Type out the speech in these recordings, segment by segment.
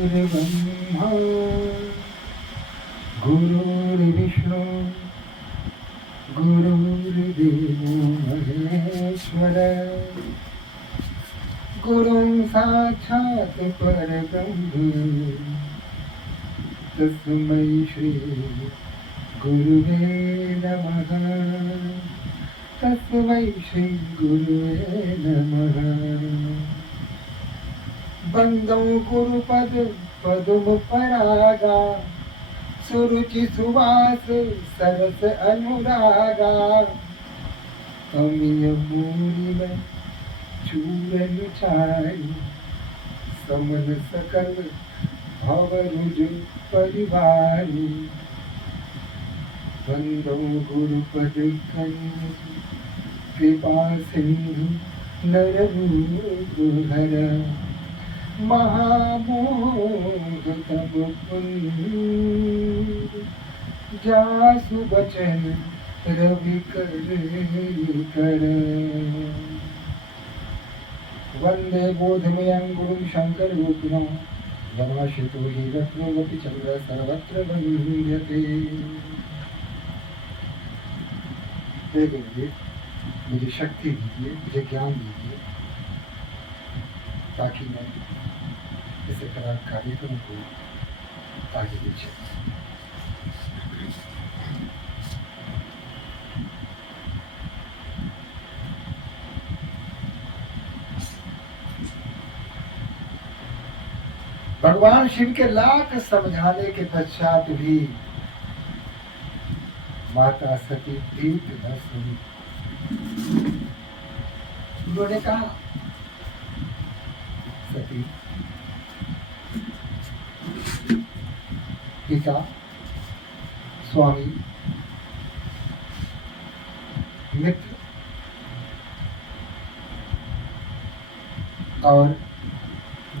गुरुर्ब्रह्मा गुरुर्विष्णु गुरुर्देवो महेश्वर गुरुं साक्षात् परब्रह्म तस्मै श्री गुरुवे नमः। तस्मै श्री गुरुवे नमः। बंदो गुरुपद पदुम परागा सुरुचि सुवास सरस अनुरागा अमीय मूरी में चूरन छाई समन सकल भवरुज परिवारी बंदो गुरुपद कृपा सिंधु नररूप हर महामोह तब जासु बचन रवि कर वंदे बोधमयं गुरुं शंकर रूपिणं नमाशितो हि रत्नवति चंद्र सर्वत्र वंद्यते। हे गुरुदेव, मुझे शक्ति दीजिए, मुझे ज्ञान दीजिए ताकि मैं इस कार्यक्रम को आगे ले चलूं। भगवान शिव के लाख समझाने के पश्चात भी माता सती दीप न सुनी। उन्होंने कहा, सती, पिता, स्वामी, मित्र और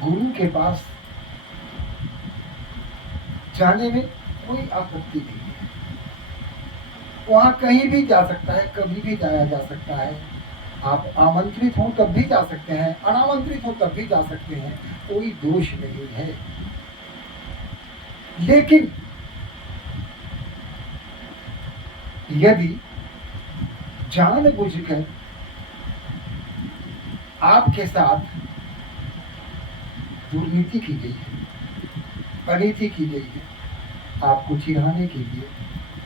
गुरु के पास जाने में कोई आपत्ति नहीं है। वहां कहीं भी जा सकता है, कभी भी जाया जा सकता है। आप आमंत्रित हो तब भी जा सकते हैं, अनामंत्रित हो तब भी जा सकते हैं, कोई दोष नहीं है। लेकिन यदि जानबूझकर आपके साथ दुर्नीति की गई है, अनीति की गई है, आपको चिढ़ाने के लिए,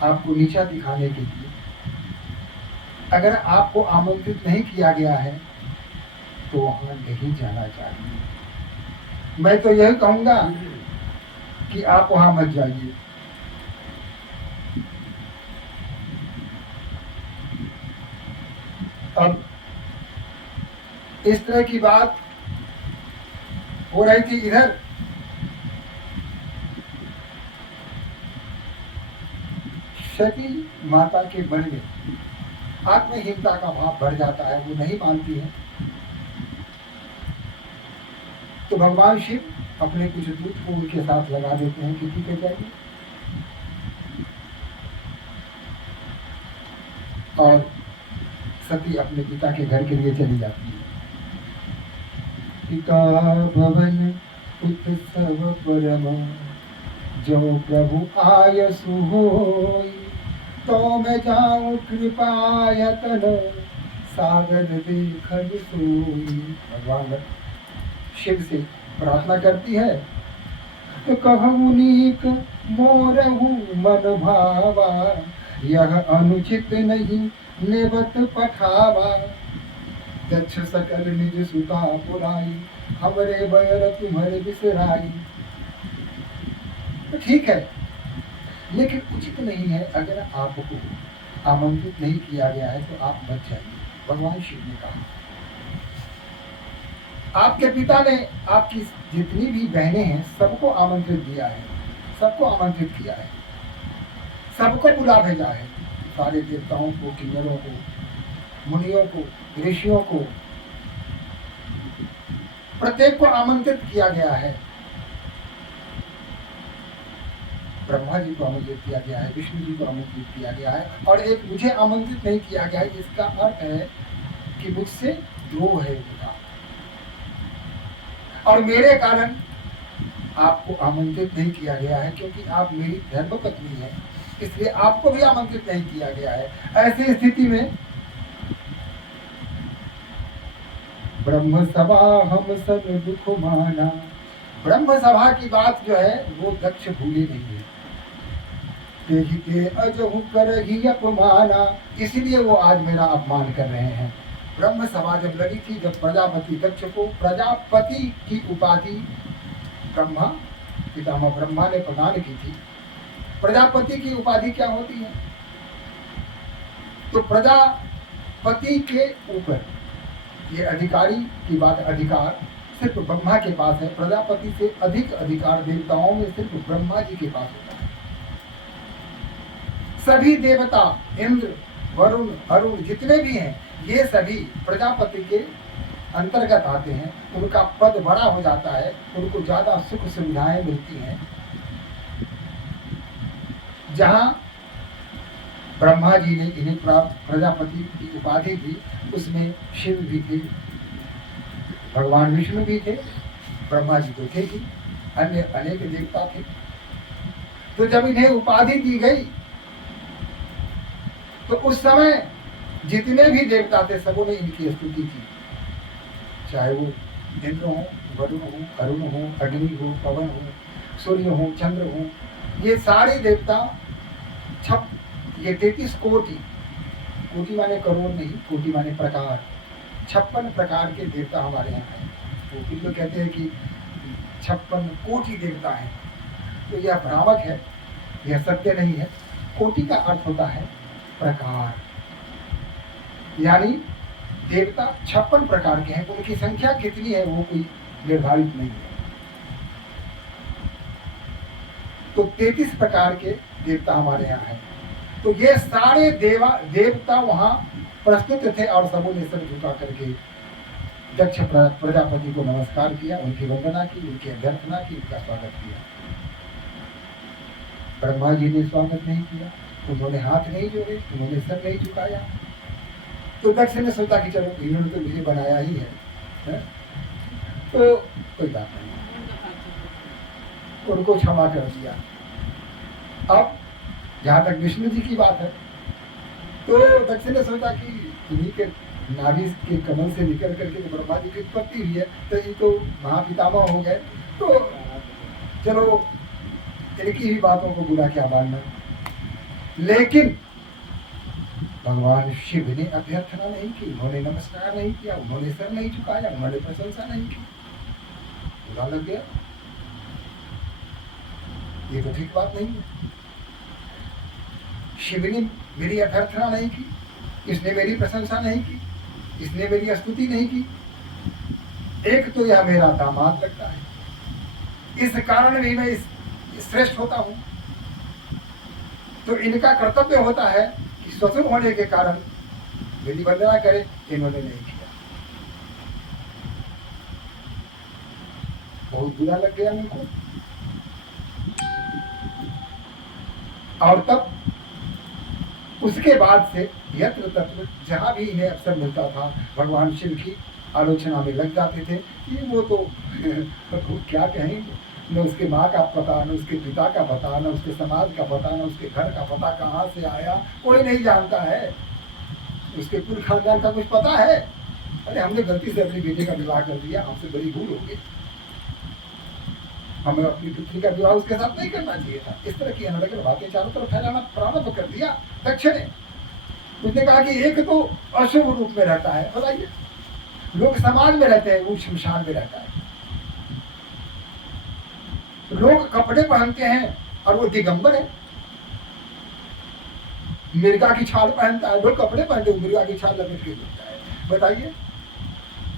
आपको नीचा दिखाने के लिए, अगर आपको आमंत्रित नहीं किया गया है तो वहां नहीं जाना चाहिए। मैं तो यही कहूंगा कि आप वहां मत जाइए। अब इस तरह की बात हो रही थी इधर, सती माता के मन में आत्महीनता का भाव बढ़ जाता है, वो नहीं मानती है। तो भगवान शिव अपने कुछ दूत को उनके साथ लगा देते हैं कि ठीक है जाइए। और सती अपने पिता के घर के लिए चली जाती है। पिता भवन उत्सव परम जो प्रभु आयसु होई तो मैं जाऊं कृपायतन सागर देखन सोई। भगवान शिव से प्रार्थना करती है, तो कहूँ नीक मोरहु मन भावा यह अनुचित नहीं नेवत पठावा दक्ष सकल निज सुता पुराई हमरे बैर तुम्हारे बिसराई। तो ठीक है, लेकिन उचित नहीं है, अगर आपको आमंत्रित नहीं किया गया है तो आप मत जाइए। भगवान शिव ने कहा, आपके पिता ने आपकी जितनी भी बहनें हैं सबको आमंत्रित दिया है, सबको आमंत्रित किया है, सबको बुला भेजा है, सारे देवताओं को, किन्नरों को, मुनियों को, ऋषियों को, प्रत्येक को आमंत्रित किया गया है। ब्रह्मा जी को आमंत्रित किया गया है, विष्णु जी को आमंत्रित किया गया है, और एक मुझे आमंत्रित नहीं किया गया है। इसका अर्थ है कि मुझसे द्रोह है उनका, और मेरे कारण आपको आमंत्रित नहीं किया गया है, क्योंकि आप मेरी धर्मपत्नी हैं, इसलिए आपको भी आमंत्रित नहीं किया गया है। ऐसी स्थिति में ब्रह्म सभा हम सब दुख माना, ब्रह्म सभा की बात जो है वो दक्ष भूले नहीं है। अजहु करहि अपमाना, इसलिए वो आज मेरा अपमान कर रहे हैं। ब्रह्म सभा जब लगी थी, जब प्रजापति दक्ष को प्रजापति की उपाधि ब्रह्मा पितामह ब्रह्मा ने प्रदान की थी। प्रजापति की उपाधि क्या होती है? तो प्रजापति के ऊपर ये अधिकारी की बात, अधिकार सिर्फ ब्रह्मा के पास है। प्रजापति से अधिक अधिकार देवताओं में सिर्फ ब्रह्मा जी के पास होता है। सभी देवता इंद्र, वरुण, अरुण जितने भी हैं, ये सभी प्रजापति के अंतर्गत आते हैं। उनका पद बड़ा हो जाता है, उनको ज्यादा सुख सुविधाएं मिलती हैं। जहां ब्रह्मा जी ने इन्हें प्रजापति की उपाधि दी, उसमें शिव भी थे, भगवान विष्णु भी थे, ब्रह्मा जी तो थे ही, अन्य अनेक देवता थे। तो जब इन्हें उपाधि दी गई तो उस समय जितने भी देवता थे सबों ने इनकी स्तुति की, चाहे वो इंद्र हो, वरुण हो, अरुण हो, अग्नि हो, पवन हो, सूर्य हो, चंद्र हो, ये सारे देवता ये 33 कोटि, कोटि माने करोड़ नहीं, कोटि माने प्रकार, 56 प्रकार के देवता हमारे यहाँ हैं। तो कुछ लोग कहते हैं कि 56 कोटि देवता हैं, तो यह भ्रामक है, यह सत्य नहीं है। कोटि का अर्थ होता है प्रकार, यानी देवता 56 प्रकार के हैं। उनकी संख्या कितनी है वो कोई निर्धारित नहीं है। तो 33 प्रकार के देवता हमारे यहाँ हैं। तो ये सारे देवता वहां प्रस्तुत थे और सबों ने सर झुका करके दक्ष प्रजापति को नमस्कार किया, उनकी वंदना की, उनकी अभ्यर्थना की, उनका स्वागत किया। ब्रह्मा जी ने स्वागत नहीं किया, उन्होंने हाथ नहीं जोड़े, उन्होंने सर नहीं झुकाया। तो दक्ष ने सोचा कि चलो इन्होंने तो मुझे बनाया ही है, तो कोई बात नहीं, उनको क्षमा कर दिया। अब जहां तक विष्णु जी की बात है, तो दक्ष ने सोचा कि इन्हीं के नाभि के कमल से निकल करके तो ब्रह्मा जी की उत्पत्ति हुई है, तो ये तो महापितामह हो गए, तो चलो इनकी ही बातों को बुरा क्या मानना। लेकिन भगवान शिव ने अभ्यर्थना नहीं की, उन्होंने नमस्कार नहीं किया, उन्होंने सर नहीं झुकाया, उन्होंने प्रशंसा नहीं की। बुरा लग गया, ये तो ठीक बात नहीं है। शिव ने मेरी अभ्यर्थना नहीं की, इसने मेरी प्रशंसा नहीं की, इसने मेरी स्तुति नहीं की। एक तो यह मेरा दामाद लगता है, इस कारण भी मैं श्रेष्ठ होता हूं। तो इनका कर्तव्य होता है कि ससुर होने के कारण मेरी वंदना करे, इन्होंने नहीं किया। बहुत बुरा लग गया उनको। और तब उसके बाद से यत्र तत्र जहां भी इन्हें अवसर मिलता था, भगवान शिव की आलोचना में लग जाते थे कि वो तो क्या कहेंगे, न उसके माँ का पता, न उसके पिता का पता, न उसके समाज का पता, न उसके घर का पता, कहाँ से आया कोई नहीं जानता है, उसके कुल खानदान का कुछ पता है। अरे हमने गलती से अपनी बेटे का विवाह कर दिया, हमसे बड़ी भूल हो गई, हमें अपनी पुत्री का विवाह उसके साथ नहीं करना चाहिए था। इस तरह की अनर्गल बातें चारों तरफ फैलाना प्रारंभ कर दिया दक्ष ने। उसने कहा कि एक तो अशुभ रूप में रहता है, बताइए, लोग समाज में रहते हैं, वो शमशान में रहता है। लोग कपड़े पहनते हैं और वो दिगंबर है, मिर्गा की छाल पहनता है, लोग कपड़े पहनते हैं, मिर्गा की छाल लपेट के घूमता है। बताइए,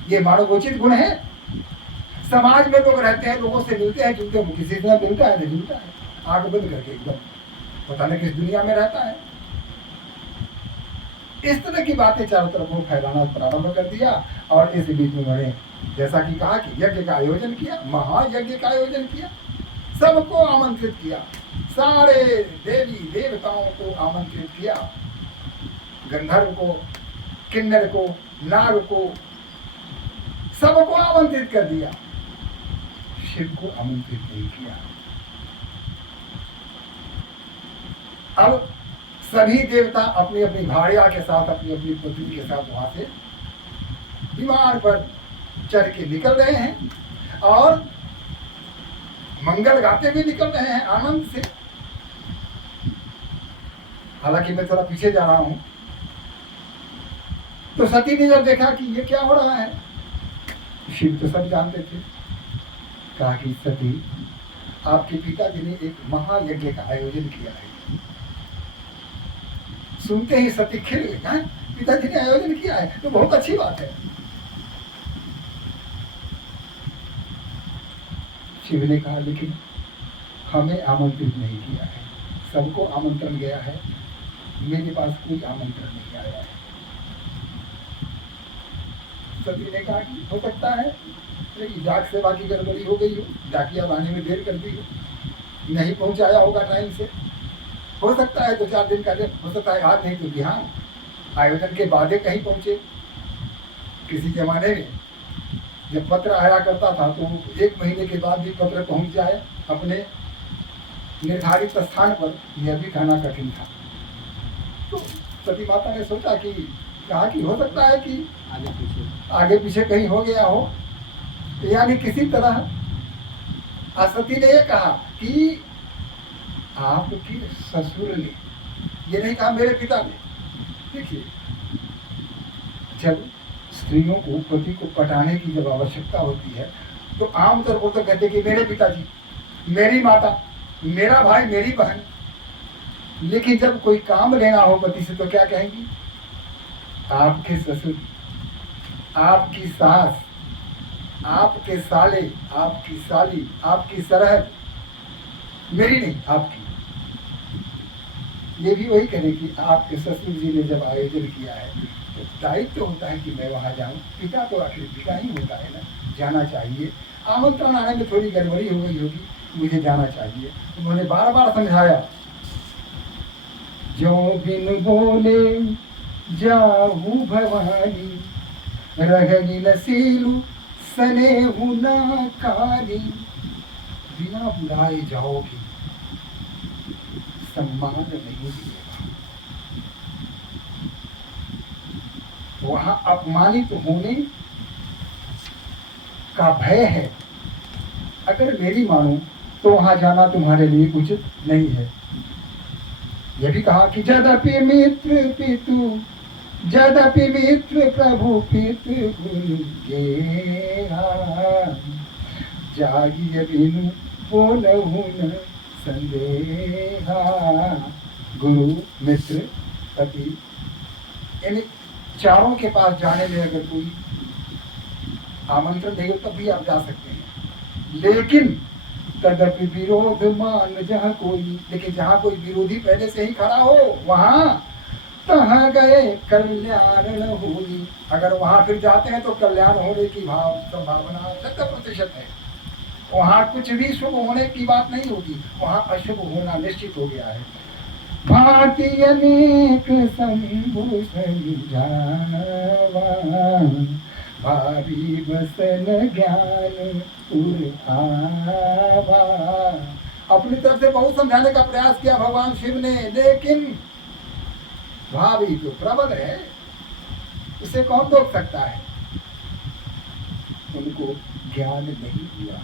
ये मानवोचित गुण है? समाज में लोग रहते हैं, लोगों से मिलते हैं, जुलते हैं, किसी से मिलता है, नहीं मिलता है, आंख बंद करके एकदम पता नहीं किस दुनिया में रहता है। इस तरह की बातें चारों तरफ वो फैलाना प्रारंभ कर दिया। और इस बीच में उन्होंने जैसा कि कहा कि यज्ञ का आयोजन किया, महायज्ञ का आयोजन किया, सबको आमंत्रित किया, सारे देवी देवताओं को आमंत्रित किया, गंधर्व को, किन्नर को, नाग को, सबको आमंत्रित कर दिया। शिव को आमंत्रित नहीं किया। अब सभी देवता अपनी अपनी भार्या के साथ, अपनी अपनी पत्नी के साथ वहां से विमान पर चढ़ के निकल रहे हैं और मंगल गाते हुए निकल रहे हैं आनंद से। हालांकि मैं थोड़ा पीछे जा रहा हूं। तो सती ने जब देखा कि ये क्या हो रहा है, शिव तो सब जानते थे। कहा कि सती, आपके पिताजी ने एक महायज्ञ का आयोजन किया है। सुनते ही सती खिल गई। पिताजी ने आयोजन किया है तो बहुत अच्छी बात है। शिव ने कहा लेकिन हमें आमंत्रित नहीं किया है, सबको आमंत्रण गया है, मेरे पास कोई आमंत्रण नहीं आया है। सती ने कहा कि हो सकता है डाक सेवा की गड़बड़ी हो गई हो, डाकिया लाने में देर कर दी हो, नहीं पहुंचाया होगा टाइम से। हो सकता है 2-4 दिन का डेट, हो सकता है आज नहीं तो बिहान, आयोजन के बाद कहीं पहुंचे। किसी जमाने में जब पत्र आया करता था तो 1 महीने के बाद भी पत्र पहुंच जाए अपने निर्धारित स्थान पर, यह भी कहना कठिन था। तो सती माता ने सोचा कि कहा कि हो सकता है कि आगे पीछे कहीं हो गया हो, यानी किसी तरह। सती ने यह कहा कि आपके ससुर ने, ये नहीं कहा मेरे पिता ने। देखिए, जब स्त्रियों को पति को पटाने की जब आवश्यकता होती है तो आमतौर पर तो कहते कि मेरे पिताजी, मेरी माता, मेरा भाई, मेरी बहन। लेकिन जब कोई काम लेना हो पति से तो क्या कहेंगी? आपके ससुर, आपकी सास, आपके साले, आपकी साली, आपकी सरहद, मेरी नहीं आपकी। ये भी वही करें कि आपके ससुर जी ने जब आयोजन किया है तो दायित्व होता है कि मैं वहाँ जाऊँ। पिता तो आखिर पिता ही होता है ना, जाना चाहिए। आमंत्रण आने में थोड़ी गड़बड़ी हो गई होगी, मुझे जाना चाहिए। उन्होंने बार बार समझाया, जो बिन बोले जाऊ भवानी, रही लसीलू सनेहु ना काली। बिना बुलाए जाओगी, सम्मान नहीं मिलेगा, वहां अपमानित होने का भय है। अगर मेरी मानो तो वहां जाना तुम्हारे लिए उचित नहीं है। यह भी कहा कि यद्यपि मित्र पितु, यद्यपि मित्र प्रभु पितु जागिए बिनु बोलहु न संदेहा। गुरु, मित्र, पति, इन चारों के पास जाने में अगर कोई आमंत्रण नहीं हो तब भी आप जा सकते हैं। लेकिन तदपि विरोध मान जहाँ कोई, लेकिन जहाँ कोई विरोधी पहले से ही खड़ा हो वहां तहाँ गए कल्याण न होई। अगर वहां फिर जाते हैं तो कल्याण होने की संभावना 100% है। वहां कुछ भी शुभ होने की बात नहीं होगी, वहां अशुभ होना निश्चित हो गया है। भांति अनेक शंभु समझावा, भारी बसन ज्ञान उर आवा। अपनी तरफ से बहुत समझाने का प्रयास किया भगवान शिव ने, लेकिन भावी जो प्रबल है उसे कौन रोक सकता है? उनको ज्ञान नहीं हुआ,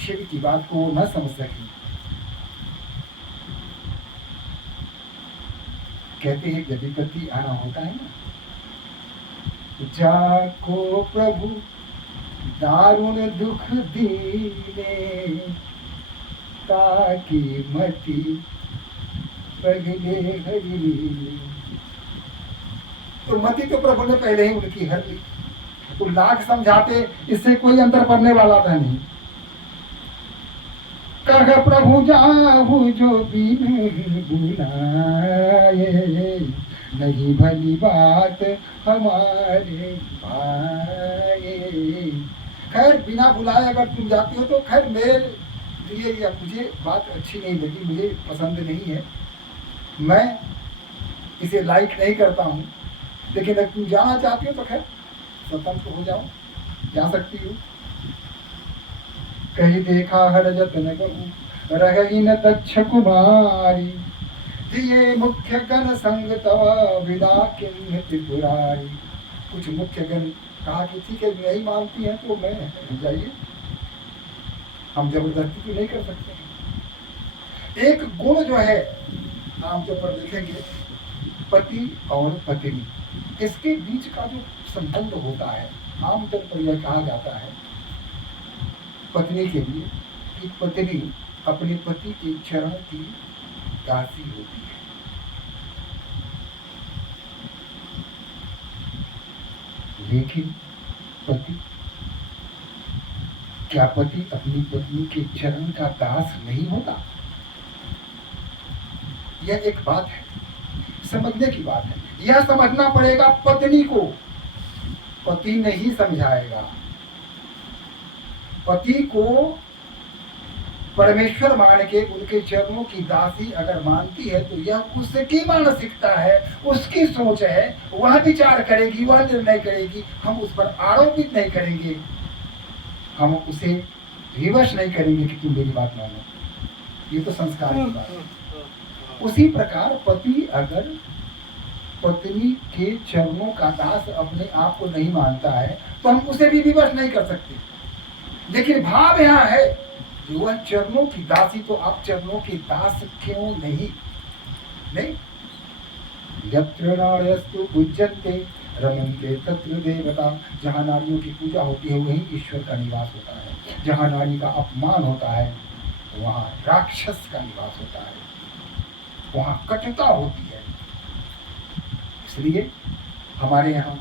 शिव की बात को न समझ सकी। कहते हैं जब विपत्ति आना होता है ना, जाको प्रभु दारुण दुख दीने, ताकि मति पगले हरी। तो मति तो प्रभु ने पहले ही उनकी हर ली। तो लाख समझाते, इससे कोई अंतर पड़ने वाला था नहीं। कह प्रभु जाहु जो बिन बुलाए, नहीं भली बात हमारे भाए। खैर बिना बुलाए अगर तुम जाती हो तो खैर मेरे लिए या मुझे बात अच्छी नहीं लगी, मुझे पसंद नहीं है, मैं इसे लाइक नहीं करता हूँ। लेकिन अगर तुम जाना चाहती हो तो खैर स्वतंत्र हो जाओ, जा सकती हो। कही देखा हर जतन कहूँ रही न तच्छ कुमारी, दिए मुख्य गण संग तव विदा किन्ह त्रिपुरारी। कुछ मुख्य गण कहा कि ठीक है नहीं मानती है तो मैं जाइए, हम जबरदस्ती तो नहीं कर सकते। एक गुण जो है आमतौर पर देखेंगे पति और पत्नी, इसके बीच का जो संबंध होता है आमतौर पर यह कहा जाता है पत्नी के लिए कि पत्नी अपने पति के चरण की दासी होती है। लेकिन पति, क्या पति अपनी पत्नी के चरण का दास नहीं होता? यह एक बात है, समझने की बात है। यह समझना पड़ेगा पत्नी को, पति नहीं समझाएगा। पति को परमेश्वर मान के उनके चरणों की दासी अगर मानती है तो यह उसकी मानसिकता है, उसकी सोच है, वह विचार करेगी, वह निर्णय करेगी। हम उस पर आरोपित नहीं करेंगे, हम उसे विवश नहीं करेंगे कि तुम मेरी बात मानो। ये तो संस्कार की बात है। उसी प्रकार पति अगर पत्नी के चरणों का दास अपने आप को नहीं मानता है तो हम उसे भी विवश नहीं कर सकते। लेकिन भाव यहाँ है कि वह चरणों की दासी, तो आप चरणों के दास क्यों नहीं? यत्र नार्यस्तु पूज्यन्ते रमन्ते तत्र देवता। जहाँ नारियों की पूजा होती है वहीं ईश्वर का निवास होता है। जहाँ नारी का अपमान होता है वहाँ राक्षस का निवास होता है, वहाँ कटुता होती है। इसलिए हमारे यहाँ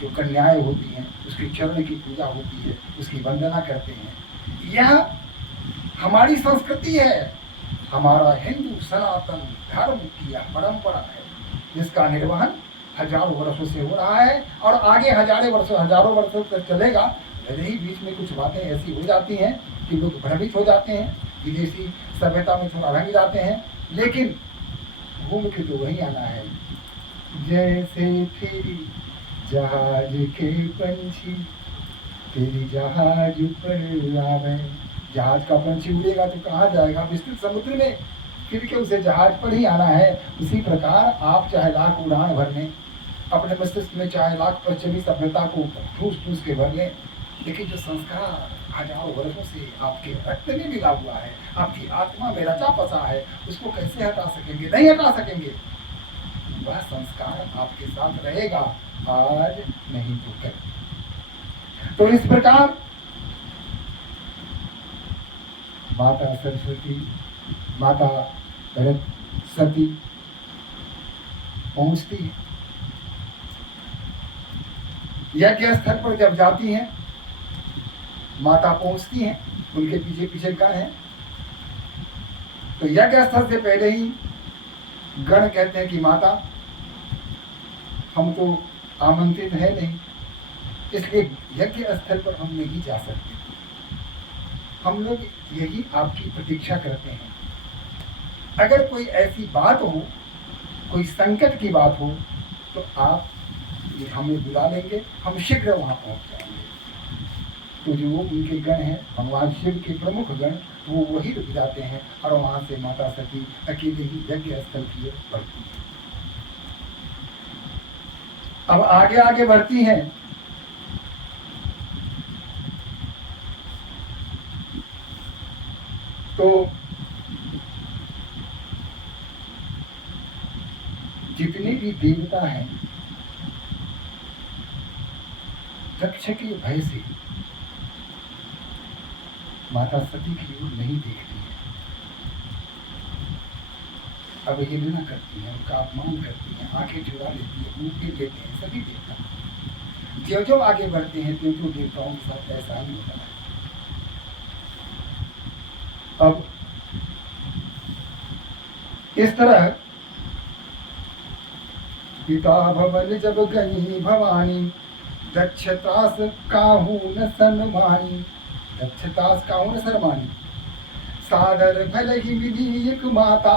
जो कन्याएं होती हैं उसके चरण की पूजा होती है, उसकी वंदना करते हैं। यह हमारी संस्कृति है, हमारा हिंदू सनातन धर्म की यह परंपरा है जिसका निर्वहन हजारों वर्षों से हो रहा है और आगे हजारों वर्षों तक चलेगा। भले ही बीच में कुछ बातें ऐसी हो जाती हैं कि लोग भ्रमित हो जाते हैं, विदेशी सभ्यता में थोड़ा रंग जाते हैं, लेकिन घूम के तो वही आना है। जैसे तेरी जहाज के पंछी तेरी जहाज पर आवे। जहाज का पंछी उड़ेगा तो कहाँ जाएगा? विस्तृत समुद्र में, फिर के उसे जहाज पर ही आना है। उसी प्रकार आप चाहे लाख उड़ान भर लें, अपने मस्तिष्क में चाहे लाख पश्चिमी सभ्यता को ठूस के भर लें, लेकिन जो संस्कार हजारों वर्षों से आपके रक्त में मिला हुआ है, आपकी आत्मा में रचा बसा है, उसको कैसे हटा सकेंगे? नहीं हटा सकेंगे। वह संस्कार आपके साथ रहेगा, आज नहीं तो कल। तो इस प्रकार माता सरस्वती, माता सती पहुंचती है यज्ञ स्थल पर। जब जाती हैं माता पहुंचती हैं, उनके पीछे पीछे गण है। तो यज्ञ स्थल से पहले ही गण कहते हैं कि माता हम तो आमंत्रित है नहीं, इसलिए यज्ञ स्थल पर हम नहीं जा सकते। हम लोग यही आपकी प्रतीक्षा करते हैं। अगर कोई ऐसी बात हो, कोई संकट की बात हो, तो आप हमें बुला लेंगे, हम शीघ्र वहाँ पहुँच जाएंगे। तो जो उनके गण हैं, भगवान शिव के प्रमुख गण, वो वही रुक जाते हैं और वहाँ से माता सती अकेले ही यज्ञ स्थल की ओर बढ़ती है। अब आगे आगे बढ़ती हैं। तो जितने भी देवता हैं दक्ष के भय से माता सती की ओर नहीं देखती है। अवहेलना करती हैं, उनका अपमान करती हैं, आंखें चुरा लेती है, मुंह फेर लेते हैं सभी देवता। जो जो आगे बढ़ते हैं त्यों त्यों देवताओं के साथ ऐसा ही होता है। अब इस तरह पिता भवन जब गई भवानी, दक्षतास काहू न सन्मानी। दक्षतास काहू न सन्मानी, सादर भल ही विधि एक माता।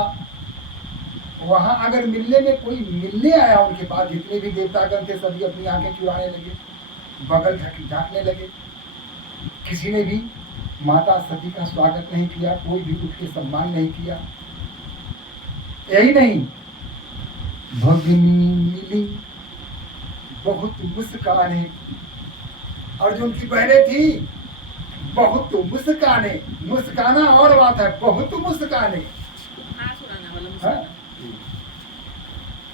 वहां अगर मिलने आया उनके पास, जितने भी देवतागण थे सभी अपनी आंखें चुराने लगे, बगल झांकने लगे। किसी ने भी माता सती का स्वागत नहीं किया, कोई भी उठ के सम्मान नहीं किया। यही नहीं, भगिनी मिली बहुत मुस्काने, और जो उनकी बहनें थी बहुत मुस्काने, मुस्काना और बात है, बहुत मुस्काने। हाँ?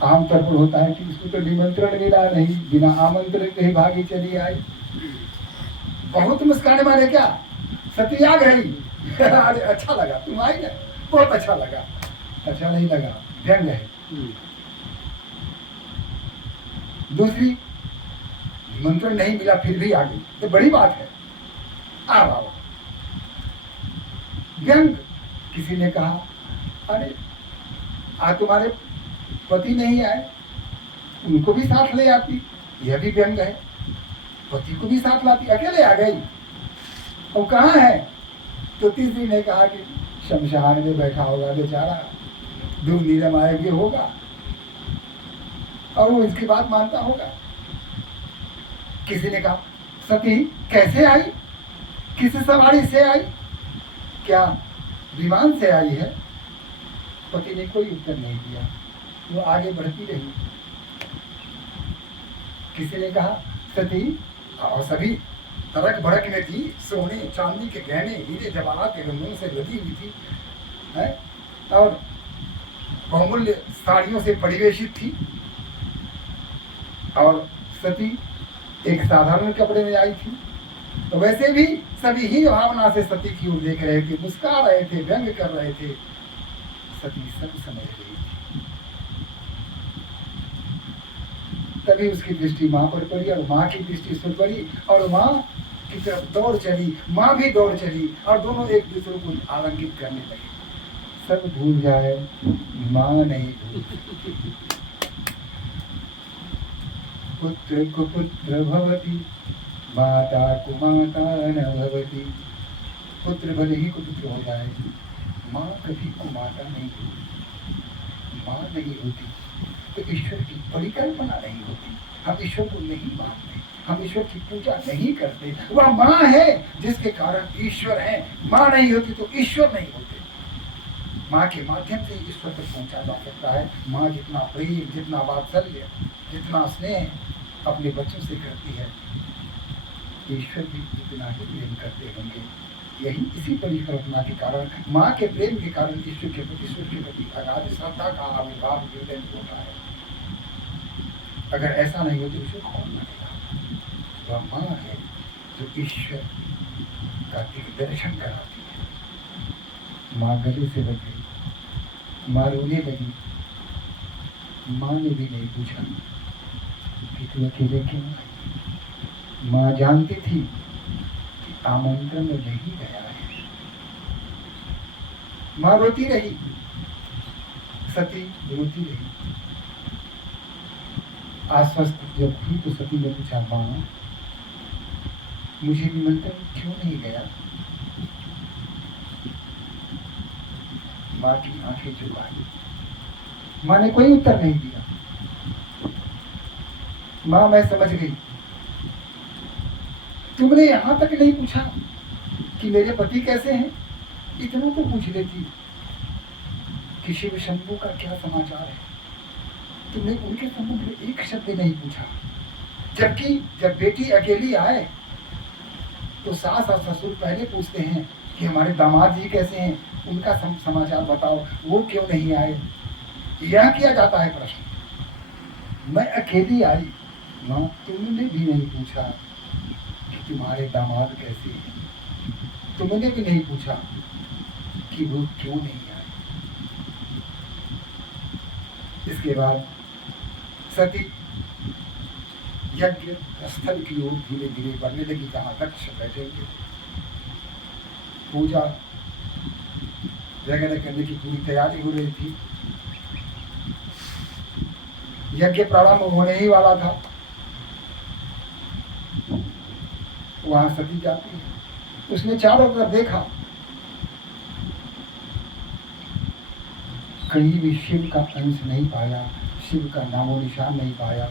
आमतौर पर होता है कि इसको तो निमंत्रण मिला नहीं, बिना आमंत्रण के ही भागी चली आई। बहुत मुस्काने माने क्या, सती आ गई अरे अच्छा लगा तुम आई ना, बहुत अच्छा लगा। अच्छा नहीं लगा, व्यंग है। दूसरी, निमंत्रण नहीं मिला फिर भी आ गई, तो बड़ी बात है, आओ। व्यंग, किसी ने कहा अरे आज तुम्हारे पति नहीं आए, उनको भी साथ ले आती, यह भी व्यंग है। पति को भी साथ लाती, अकेले आ गई, और कहाँ है? तो तीसरी ने कहा कि शमशान में बैठा होगा बेचारा, दूध नीरम आए होगा, और वो इसकी बात मानता होगा। किसी ने कहा सती कैसे आई, किस सवारी से आई, क्या विमान से आई है? पति ने कोई उत्तर नहीं दिया, वो आगे बढ़ती रही। किसी ने कहा सती, और सभी तड़क भड़क में थी, सोने चांदी के गहने हीरे जवाहरात के रंगों से लदी हुई थी, है? और बहुमूल्य साड़ियों से परिवेशित थी, और सती एक साधारण कपड़े में आई थी। तो वैसे भी सभी ही भावना से सती की ओर देख रहे थे, मुस्कुरा रहे थे, व्यंग कर रहे थे। सती सब समझ गई थी। तभी उसकी दृष्टि माँ पर पड़ी, और माँ की दृष्टि उस पर पड़ी, और माँ की तरफ दौड़ चली, माँ भी दौड़ चली, और दोनों एक दूसरे को आलिंगित करने लगे। सब भूल जाए, माँ नहीं भूल। पुत्र को पुत्र भवति, माता को माता न भवति। पुत्र भले ही कुपुत्र हो जाए, माँ कभी को माता नहीं होती। माँ नहीं होती तो ईश्वर की परिकल्पना नहीं होती। हम ईश्वर को नहीं मानते, हम ईश्वर की पूजा नहीं करते। वह माँ है जिसके कारण ईश्वर है। माँ नहीं होती तो ईश्वर नहीं होते। माँ के माध्यम से ईश्वर तक पहुंचा जा सकता है। माँ जितना प्रेम, जितना वात्सल्य, जितना स्नेह अपने बच्चों से करती है, ईश्वर भी इतना ही प्रेम करते होंगे। यही इसी परिकल्पना के कारण, माँ के प्रेम के कारण ईश्वर के प्रति अगाध श्रद्धा का आविर्भाव हृदय में होता है। अगर ऐसा नहीं हो तो ईश्वर कौन मानेगा? वह माँ है जो ईश्वर का दिग्दर्शन कराती है। माँ गले से लग गई, माँ रोने लगी। माँ ने भी नहीं पूछा कि तू अकेले क्यों आई। माँ जानती थी कि आमंत्रण में नहीं गया है। माँ रोती रही, सती रोती रही। आश्वस्त जब थी तो सती ने पूछा, माँ मुझे निमंत्रण क्यों नहीं गया? माँ की आंखें झुकाई। माँ ने कोई उत्तर नहीं दिया। माँ मैं समझ गई, तुमने यहां तक नहीं पूछा कि मेरे पति कैसे हैं, इतना तो पूछ लेती कि शिव शंभू का क्या समाचार है। तुमने उनके संबंध में एक शब्द नहीं पूछा। जबकि जब बेटी अकेली आए तो सास और ससुर पहले पूछते हैं कि हमारे दामाद जी कैसे हैं, उनका समाचार बताओ, वो क्यों नहीं आए। यह किया जाता है प्रश्न। मैं अकेली आई, माँ तुमने भी नहीं पूछा कि तुम्हारे दामाद कैसे हैं। तुमने भी नहीं पूछा कि वो क्यों नहीं आए। इसके बाद सती यज्ञ स्थल की ओर धीरे धीरे बढ़ने लगी, जहां दक्ष बैठे थे। पूजा वगैरह करने की पूरी तैयारी हो रही थी। यज्ञ प्रारंभ होने ही वाला था। वहां सती जाती है, उसने चारों तरफ देखा, कहीं भी शिव का अंश नहीं पाया, शिव का नामो निशान नहीं पाया,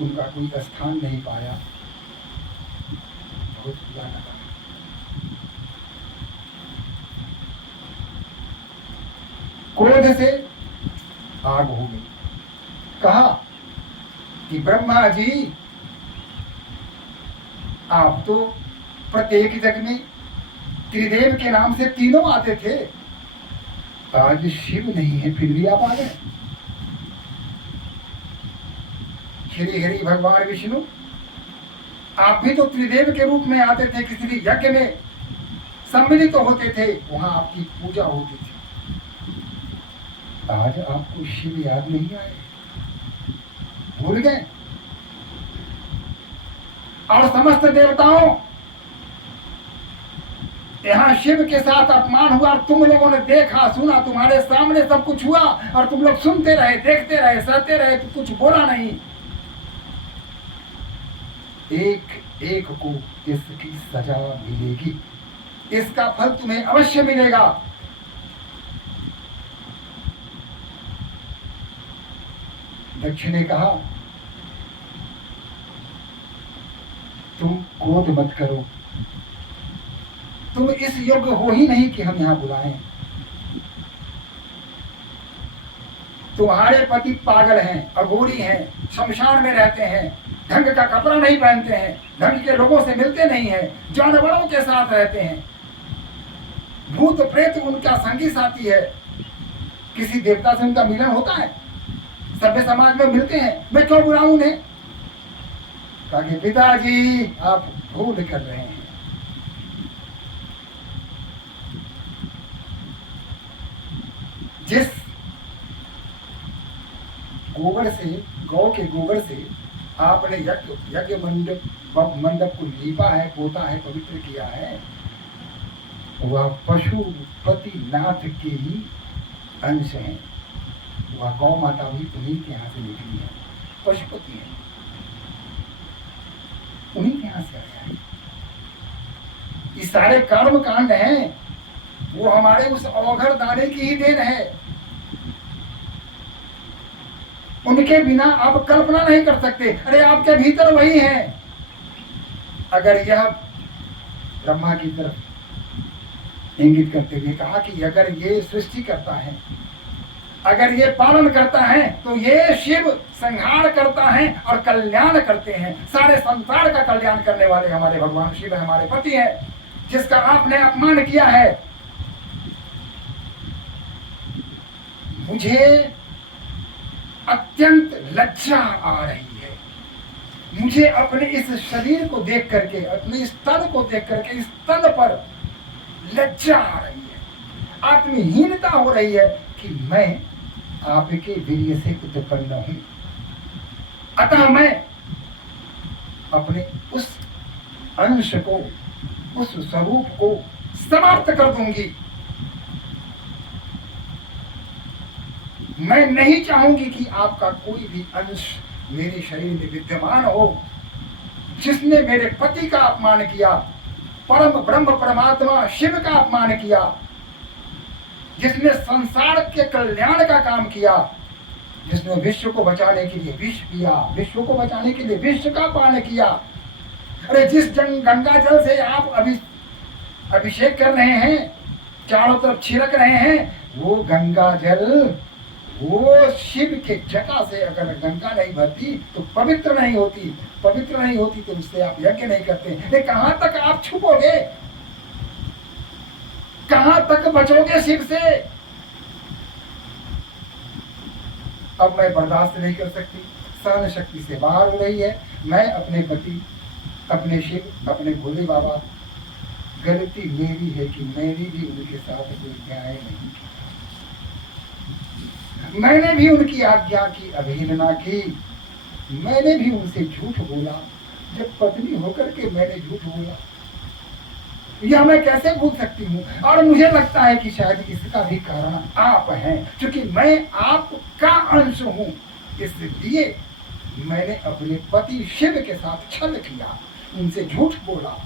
उनका कोई स्थान नहीं पाया। बहुत बुरा लगा। क्रोध से आग हो गई। कहा कि ब्रह्मा जी, आप तो प्रत्येक जग में त्रिदेव के नाम से तीनों आते थे, आज शिव नहीं है फिर भी आप आ गए। श्री हरि भगवान विष्णु, आप भी तो त्रिदेव के रूप में आते थे, किसी भी यज्ञ में सम्मिलित तो होते थे, वहां आपकी पूजा होती थी। आज आपको शिव याद नहीं आए, भूल गए। और समस्त देवताओं, यहाँ शिव के साथ अपमान हुआ और तुम लोगों ने देखा सुना, तुम्हारे सामने सब कुछ हुआ और तुम लोग सुनते रहे, देखते रहे, सहते रहे, तो कुछ बोला नहीं। एक एक को इसकी सजा मिलेगी, इसका फल तुम्हें अवश्य मिलेगा। दक्ष ने कहा, तुम क्रोध मत करो, तुम इस योग्य हो ही नहीं कि हम यहां बुलाएं। तुम्हारे पति पागल हैं, अघोरी हैं, शमशान में रहते हैं, ढंग का कपड़ा नहीं पहनते हैं, ढंग के लोगों से मिलते नहीं हैं, जानवरों के साथ रहते हैं, भूत प्रेत उनका संगी साथी है। किसी देवता से उनका मिलन होता है? सभ्य समाज में मिलते हैं, मैं क्यों बुलाऊं उन्हें? कहा कि पिताजी, आप भूल कर रहे हैं। जिस गोबर से, गौ के गोबर से आपने यज्ञ मंडप को लीपा है, पोता है, पवित्र किया है, वह पशुपति नाथ के ही अंश है। वह गौ माता भी उन्हीं के यहाँ से निकली है, पशुपति है, उन्हीं के यहाँ से आया है। ये सारे कर्म कांड हैं, वो हमारे उस अवघर दाने की ही देन है। उनके बिना आप कल्पना नहीं कर सकते। अरे आपके भीतर वही है। अगर यह ब्रह्मा की तरफ इंगित करते हुए कहा कि अगर ये सृष्टि करता है, अगर ये पालन करता है, तो ये शिव संहार करता है और कल्याण करते हैं। सारे संसार का कल्याण करने वाले हमारे भगवान शिव हमारे पति हैं, जिसका आपने अपमान किया है। मुझे अत्यंत लज्जा आ रही है। मुझे अपने इस शरीर को देख करके, अपने इस तन को देख करके, इस तन पर लज्जा आ रही है, आत्महीनता हो रही है कि मैं आपके वीर्य से उत्पन्न हूं। अतः मैं अपने उस अंश को, उस स्वरूप को समाप्त कर दूंगी। मैं नहीं चाहूंगी कि आपका कोई भी अंश मेरे शरीर में विद्यमान हो। जिसने मेरे पति का अपमान किया, परम ब्रह्म परमात्मा शिव का अपमान किया, जिसने संसार के कल्याण का काम किया, जिसने विश्व को बचाने के लिए विष पिया, विश्व को बचाने के लिए विष का पान किया। अरे जिस गंगा जल से आप अभिषेक कर रहे हैं, चारों तरफ छिड़क रहे हैं, वो गंगा जल, वो शिव के जटा से अगर गंगा नहीं भरती तो पवित्र नहीं होती। पवित्र नहीं होती तो उससे आप यज्ञ नहीं करते। लेकिन कहां तक आप छुपोगे, कहां तक बचोगे शिव से? अब मैं बर्दाश्त नहीं कर सकती, सहन शक्ति से बाहर हो रही है। मैं अपने पति, अपने शिव, अपने भोले बाबा, गलती मेरी है कि मैंने भी उनके साथ कोई न्याय नहीं किया। मैंने भी उनकी आज्ञा की अवहेलना की, मैंने भी उनसे झूठ बोला। जब पत्नी होकर के मैंने झूठ बोला, यह मैं कैसे भूल सकती हूँ? और मुझे लगता है कि शायद इसका भी कारण आप हैं, क्योंकि मैं आपका अंश हूँ। इसलिए मैंने अपने पति शिव के साथ छल किया, उनसे झूठ बोला,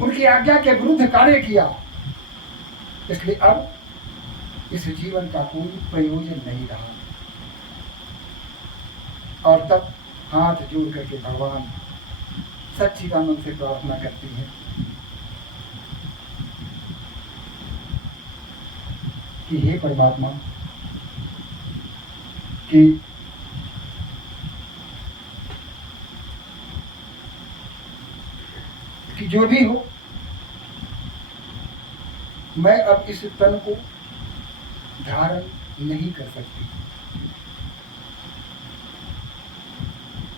उनकी आज्ञा के विरुद्ध कार्य किया। इसलिए अब इस जीवन का कोई प्रयोजन नहीं रहा। और तब हाथ जोड़ करके भगवान सच्चिदानंद से प्रार्थना करती है कि हे परमात्मा कि जो भी हो, मैं अब इस तन को धारण नहीं कर सकती,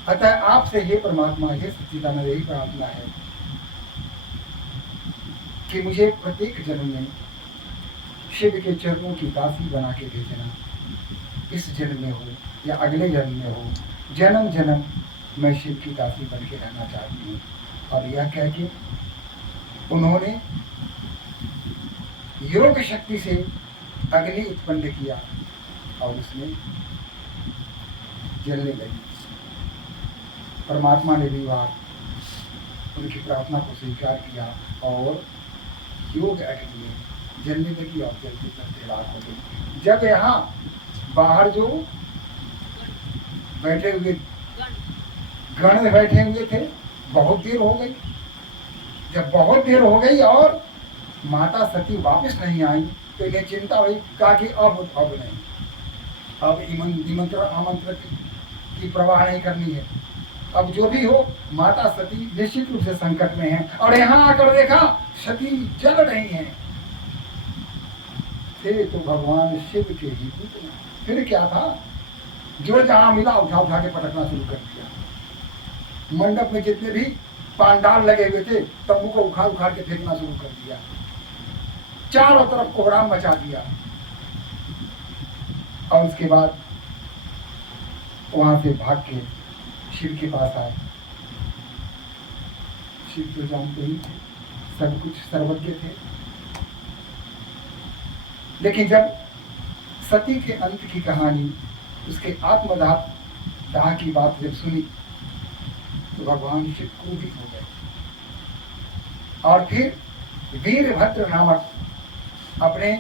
अतः आपसे हे परमात्मा, हे सच्चिदानंद, यही प्रार्थना है कि मुझे प्रत्येक जन्म में शिव के चरणों की दासी बना के भेजना। इस जन्म में हो या अगले जन्म में हो, जन्म जन्म मैं शिव की दासी बन के रहना चाहती हूँ। और यह कह के उन्होंने योग शक्ति से अग्नि उत्पन्न किया और उसमें जलने लगी। परमात्मा ने भी वहाँ उनकी प्रार्थना को स्वीकार किया और योग अग्नि में जलने लगी और जलते जलते रात हो गई। जब यहाँ बाहर जो बैठे हुए गण बैठे हुए थे, बहुत देर हो गई। जब बहुत देर हो गई और माता सती वापस नहीं आई तो इन्हें चिंता हुई, कहा कि अब नहीं, अब निमंत्रण आमंत्रण की प्रवाह नहीं करनी है। अब जो भी हो, माता सती निश्चित रूप से संकट में है। और यहाँ आकर देखा सती जल रही हैं। थे तो भगवान शिव के ही पुत्र। फिर क्या था, जो जहां मिला उठा उठा के पटकना शुरू कर दिया। मंडप में जितने भी पांडाल लगे हुए थे, तंबू को उखाड़ उखाड़ के फेंकना शुरू कर दिया। चारों तरफ कोहराम मचा दिया। और उसके बाद वहां से भाग के शिव के पास आए। शिव तो जानते ही सब कुछ सर्वज्ञ थे, लेकिन जब सती के अंत की कहानी, उसके आत्मदाह की बात जब सुनी तो भगवान शिव क्रोधित हो गए और फिर वीरभद्र नामक अपने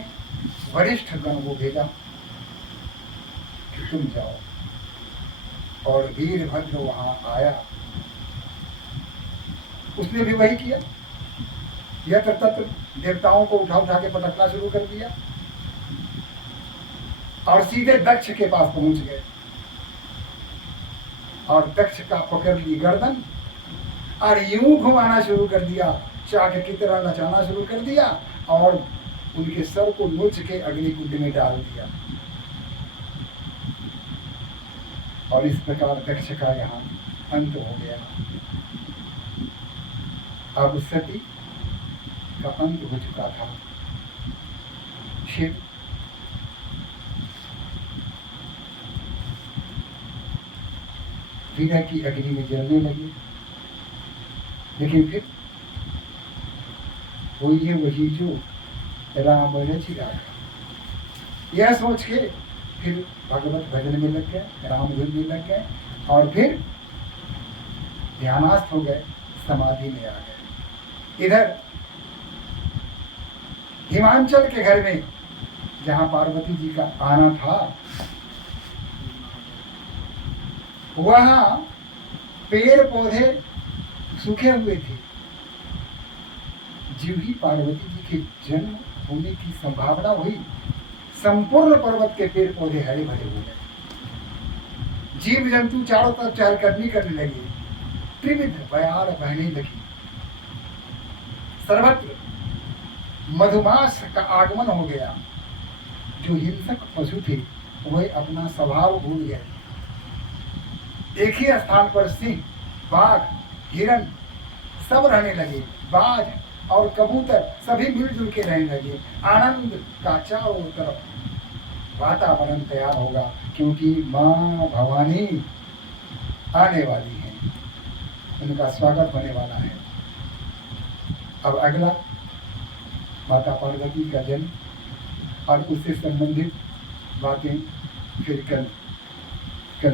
वरिष्ठ गण को भेजा कि तुम जाओ। और वीरभद्र वहां आया, उसने भी वही किया। यत्र तत्र देवताओं को उठा उठा के पटकना शुरू कर दिया और सीधे दक्ष के पास पहुंच गए और दक्ष का पकड़ ली गर्दन और यूं घुमाना शुरू कर दिया, चाक की तरह नचाना शुरू कर दिया और उनके सर को नोच के अग्नि कुंड में डाल दिया। और इस प्रकार दक्ष का यहाँ अंत हो गया। अब सती का अंत हो चुका था। शिव वीरा की अग्नि में जलने लगे, लेकिन फिर वही है वही जो राम रचिरा, यह सोच के फिर भगवत भजन में लग गए, राम धुन में लग गए और फिर ध्यानास्थ हो गए, समाधि में आ गए। इधर हिमांचल के घर में जहाँ पार्वती जी का आना था, वहाँ पेड़ पौधे सूखे हुए थे। जीव ही पार्वती जी के जन्म होने की संभावना हुई, संपूर्ण पर्वत के पेड़ पौधे हरे भरे हो गए। जीव जंतु चारों तरफ चहलकदमी करने लगे, त्रिविध बयार बहने लगी। सर्वत्र मधुमास का आगमन हो गया। जो हिंसक पशु थे वह अपना स्वभाव भूल गए। एक ही स्थान पर सिंह, बाघ, हिरण सब रहने लगे। बाज और कबूतर सभी मिलजुल के रहने लगे। आनंद का चारों तरफ वातावरण तैयार होगा, क्योंकि माँ भवानी आने वाली है, उनका स्वागत होने वाला है। अब अगला माता पार्वती का जन्म और उससे संबंधित बातें फिर कल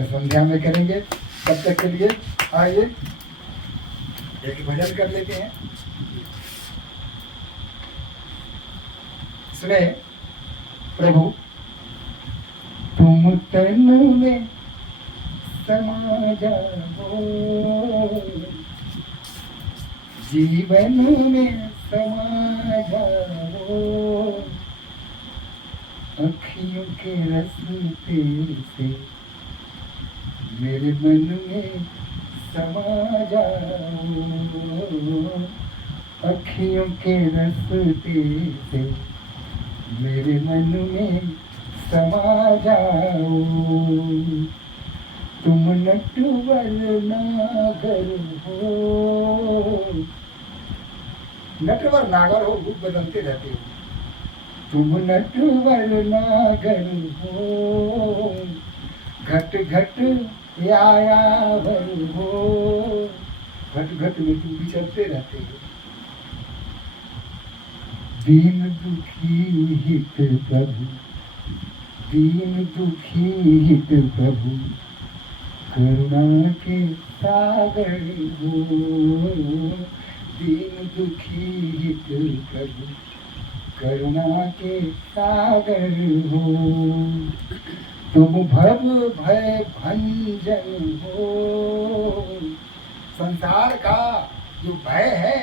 संध्या में करेंगे। तब तक के लिए आइए एक भजन कर लेते हैं। सुने, प्रभु तुम तन में समा जाओ, जीवन में समा जाओ, अखियों के रस्ते से मेरे मन में समा जाओ, अखियों के रस्ते से मेरे मन में समा जाओ। तुम नटवर नागर हो, नटवर नागर हो, रूप बदलते रहते हो। तुम नटवर नागर हो, घट घट यायावर हो, घट घट में तुम विचरते रहते हो। दीन दुखी हित प्रभु, दीन दुखी हित प्रभु, करुणा के सागर हो। दीन दुखी हित प्रभु, करुणा के सागर हो। तुम भव भय भंजन हो, संसार का जो भय है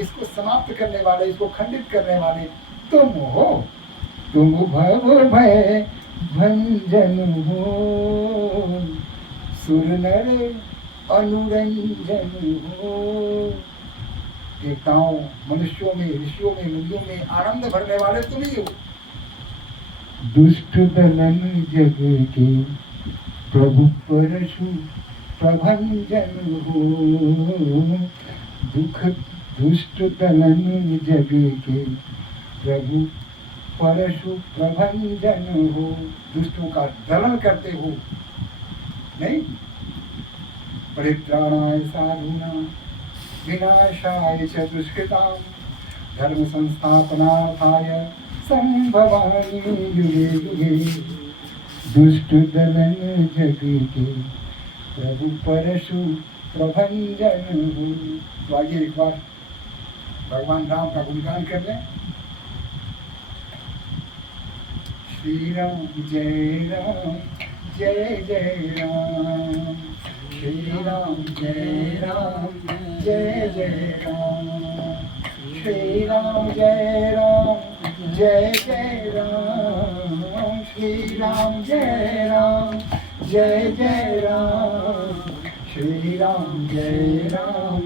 इसको समाप्त करने वाले, इसको खंडित करने वाले तुम हो। तुम भव भय भंजन हो, सुर नर अनुरंजन हो। देवताओं, मनुष्यों में, ऋषियों में, मुनियों में आनंद भरने वाले तुम ही हो। दुष्ट दलन जग के प्रभु परशु प्रभंजन हो, दुख दुष्ट दलन जग के प्रभु परशु प्रभंजन हो। दुष्टों का दलन करते हो, नहीं? परित्राणाय साधूनां विनाशाय च दुष्कृतां धर्म संस्थापनार्थाय संभवामि युगे युगे। दुष्ट दलन जग के प्रभु परशु प्रभंजन हो। तो आइए एक बार भगवान राम का गुणगान कर लें। श्री राम जय राम, जय जय राम। श्री राम जय राम, जय जय राम। श्री राम जय राम, जय जय राम। श्री राम जय राम, जय जय राम। श्री राम जय राम,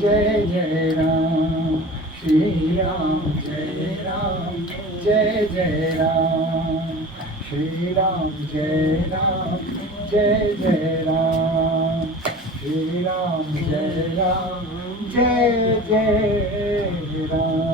जय जय राम। श्री राम जय राम, जय जय राम। श्री राम जय राम, जय जय राम। श्री राम जय राम, जय जय राम।